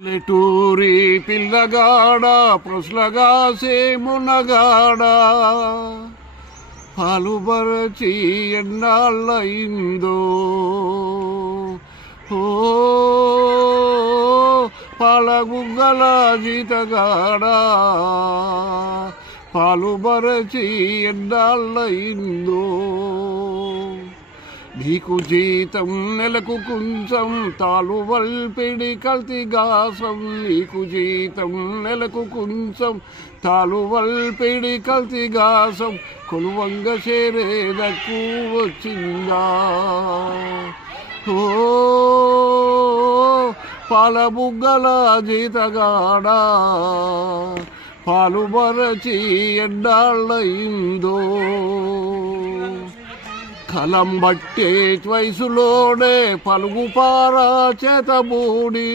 లెటూరి పిల్లగాడ ప్రశ్నగా సేమునగాడ పాలుబరచి ఎన్నాళ్ళయిందో ఓ పాలగుగ్గల జీతగాడ పాలుబరచి ఎన్నాళ్ళయిందో నీకు జీతం నెలకు కొంచెం తాలువల్పిడి కల్తీగాసం నీకు జీతం నెలకు కొంచెం తాలువల్పిడి కల్తీగాసం కొలువంగ చేరేదకు వచ్చిందా ఓ పాలబుగ్గల జీతగాడా పాలుబరచి ఎన్నాళ్ళయిందో కలం బట్టే వయసులోనే పలుగు పారా చేతబూడి